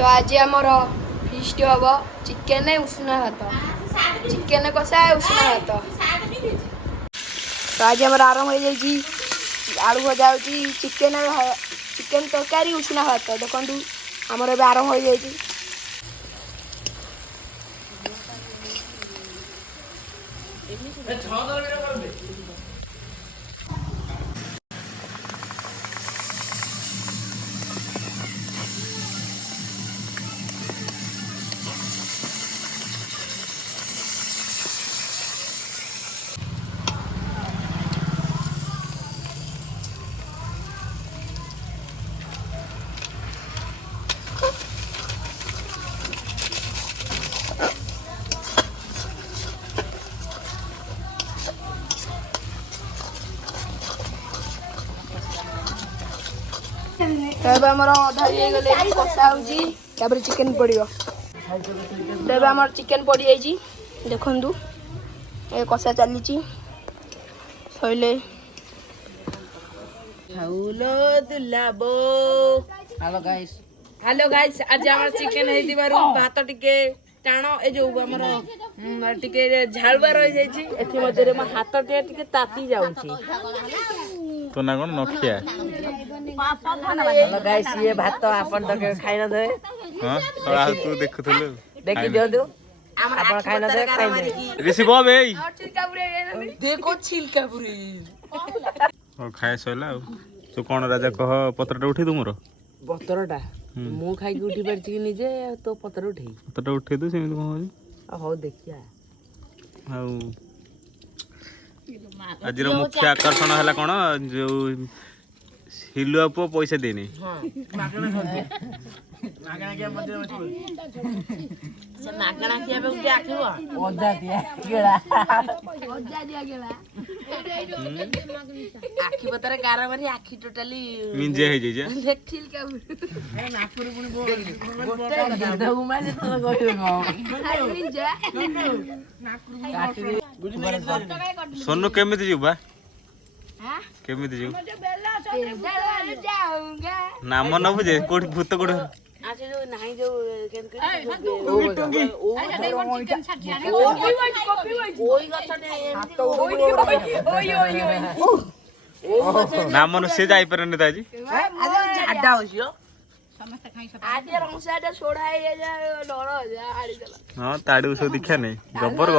तो आज आमर फिस्ट हम चिकेन उषुना भात चिकेन कषा उषुना भात तो आज आम आरंभ हो जाए आलू भजा हो चिकेन चिकेन तरकारी उषुना भात देखु आमर ए आरंभ हो जाए तब आमर अधा गले कषा हो चिकेन पड़ो तब आम चिकेन पड़ जाइए देखु ए कषा चली सैले हेलो गाइस आज आम चिकेन भात टिके टाण ए जो आमर टिके झालुआ रही जाइए मो हाथ टिके ताती जाउछि तो ना कोन नखिया हेलो गाइस ये भात आपन तो खाइ न दे हां तो आ तू देखुथले देखि दियो दो आपन खाइ न दे खाइ दे रिसीव बे देखो छिलका पुरी ओ खाय सला तो कोन राजा कह पत्रटा उठी दु मोर पत्रटा मु खाइ के उठी परछि कि निजे तो पत्र उठी पत्रटा उठी दु सेमित कोन हो देखिया हाउ आज मुख्य आकर्षण है कौन जो हिलुआ पु पैसा देनी आखि पतर गारा मारी आखि टोटाली मिंजे हे जे सोनू केमिति जीवा केमिति जीव नाम न बुझे कोठी भूत कोठी आसे जो नाही जो नाम न से जाई परने ताजी झाडा होसियो आज रंगसाटा छोड़ा है ये डर हो जा हां ताडी उसो दिखा नहीं जबर